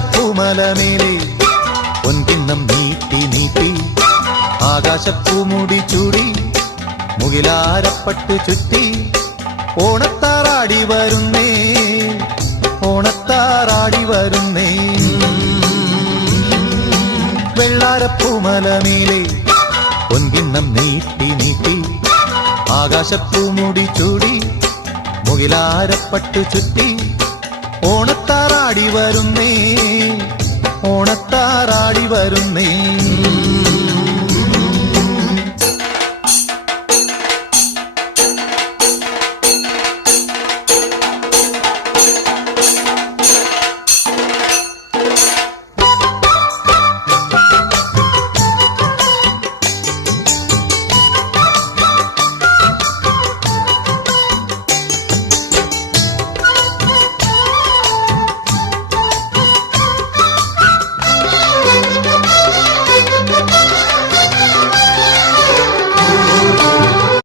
വെള്ളാരപ്പൂമലമേലെ പൊൻകിണ്ണം നീട്ടി നീട്ടി ആകാശപ്പൂമുടി ചൂടി മുകിലാരപ്പട്ട് ചുറ്റി ഓണത്താറാടി വരുന്നേ ഓണത്താറാടി വരുന്നേ വെള്ളാരപ്പൂമലമേലെ പൊൻകിണ്ണം നീട്ടി നീട്ടി ആകാശപ്പൂമുടി ചൂടി മുകിലാരപ്പട്ട് ചുറ്റി ഓണത്താറാടി വരുന്നേ ഓണത്താറാടി വരുന്നേ